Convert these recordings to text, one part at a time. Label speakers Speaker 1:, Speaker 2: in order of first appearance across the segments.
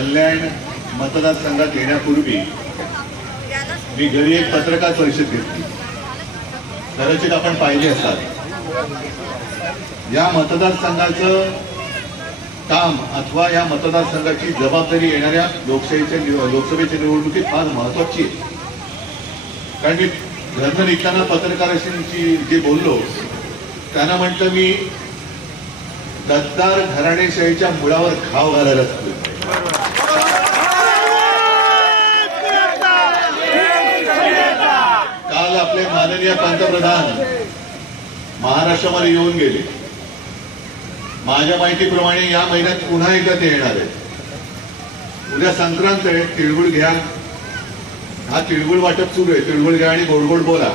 Speaker 1: कल्याण मतदारसंघात येण्यापूर्वी मी घरी एक पत्रकार परिषद घेतली. कदाचित आपण पाहिले असाल या मतदारसंघाचं काम अथवा या मतदारसंघाची जबाबदारी येणाऱ्या लोकशाहीच्या निव- लोकसभेच्या निवडणुकीत फार महत्वाची आहे. कारण मी घरनं निघताना पत्रकारांशी जे बोललो त्यांना म्हटलं मी गद्दार घराणेशाहीच्या मुळावर घाव घालायला असतो काल आपले माननीय पंतप्रधान महाराष्ट्रामध्ये येऊन गेले. माझ्या माहितीप्रमाणे या महिन्यात पुन्हा एकदा ते येणार आहे उद्या संक्रांत आहे तिळगुळ घ्या. हा तिळगुळ वाटप सुरू आहे. तिळगुळ घ्या आणि गोडगोड बोला.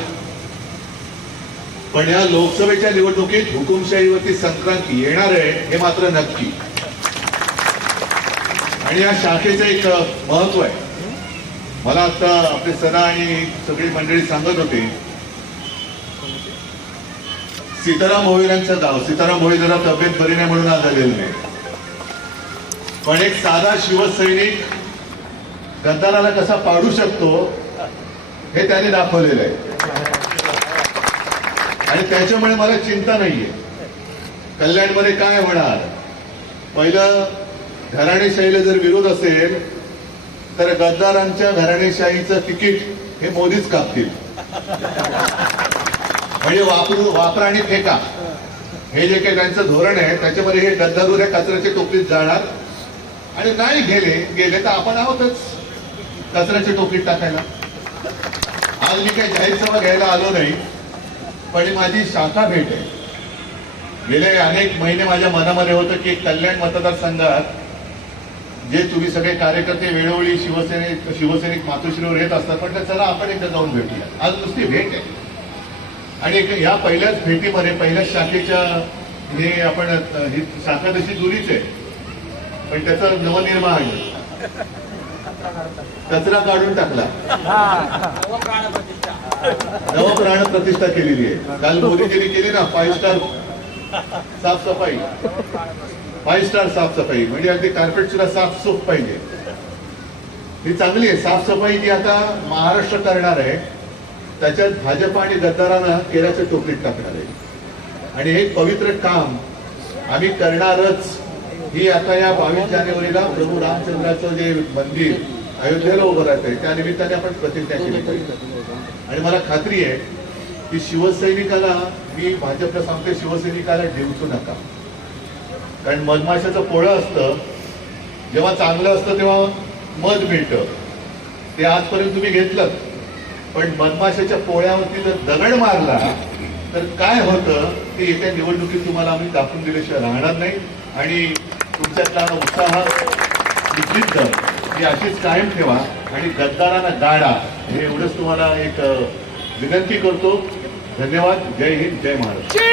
Speaker 1: पण या लोकसभेच्या निवडणुकीत हुकुमशाहीवरती संक्रांत येणार आहे हे मात्र नक्की. आणि या शाखेचं एक महत्त्व आहे. मला आता आपले सणा आणि सगळी मंडळी सांगत होते सीताराम मोहिरांचं गाव. सीताराम भोई जरा तब्येत बरी नाही म्हणून आज आलेलं नाही. पण एक साधा शिवसैनिक गद्दाराला कसा पाडू शकतो हे त्याने दाखवलेलं आहे. आणि त्याच्यामुळे मला चिंता नाहीये. कल्याणमध्ये काय होणार? पहिलं घराणेशाहीला जर विरोध असेल तर गद्दारांच्या घराणेशाहीचं तिकीट हे मोदीच कापतील. म्हणजे वापरू वापरा आणि फेका. हे जे काही त्यांचं धोरण आहे त्याच्यामध्ये हे गद्दारू त्या कचऱ्याच्या टोपलीत जाणार. आणि नाही गेले गेले तर आपण आहोतच कचऱ्याच्या टोपलीत टाकायला. आज मी काही जाहीर सभा घ्यायला आलो नाही पण माझी शाखा भेट आहे. गेले अनेक महिने माझ्या मनामध्ये होतं की कल्याण मतदारसंघात जे तुम्ही सगळे कार्यकर्ते वेळोवेळी शिवसेने शिवसैनिक मातोश्रीवर येत असतात पण चला आपण एकदा जाऊन भेटूया. आज नुसती भेट आहे. आणि ह्या या पहिल्याच भेटीमध्ये पहिल्याच शाखेच्या हे आपण ही शाखा तशी जुनीच आहे. पण त्याचं नवनिर्माण कचरा काढून टाकला. नवप्राण प्रतिष्ठा केलेली आहे. काल मोदीजींनी केली ना फाईव्ह स्टार साफसफाई. फाईव्ह स्टार साफसफाई. म्हणजे अगदी कार्पेट सुद्धा साफसूफ पाहिजे. ही चांगली आहे. साफसफाई ती आता महाराष्ट्र करणार आहे. त्याच्यात भाजप आणि गद्दारांना केल्याचं टोपलीत टाकणार आहे. आणि हे पवित्र काम आम्ही करणारच. ही आता या बावीस जानेवारीला प्रभू रामचंद्राचं जे मंदिर अयोध्येला उभं राहत आहे त्या निमित्ताने आपण प्रतिज्ञा केली पाहिजे. आणि मला खात्री आहे की शिवसैनिकाला मी भाजपला सांगते शिवसैनिकाला ठेवू नका. कारण मधमाशाचं पोळं असतं जेव्हा चांगलं असतं तेव्हा मध मिळतं. ते आजपर्यंत तुम्ही घेतलं पण मधमाशाच्या पोळ्यावरती जर दगड मारला तर काय होतं ते येत्या निवडणुकीत तुम्हाला आम्ही दाखवून दिल्याशिवाय राहणार नाही. आणि तुमच्यातला उत्साह निश्चित. ही अशीच कायम ठेवा. आणि गद्दारांना गाडा. हे एवढंच तुम्हाला एक विनंती करतो. धन्यवाद. जय हिंद. जय महाराष्ट्र.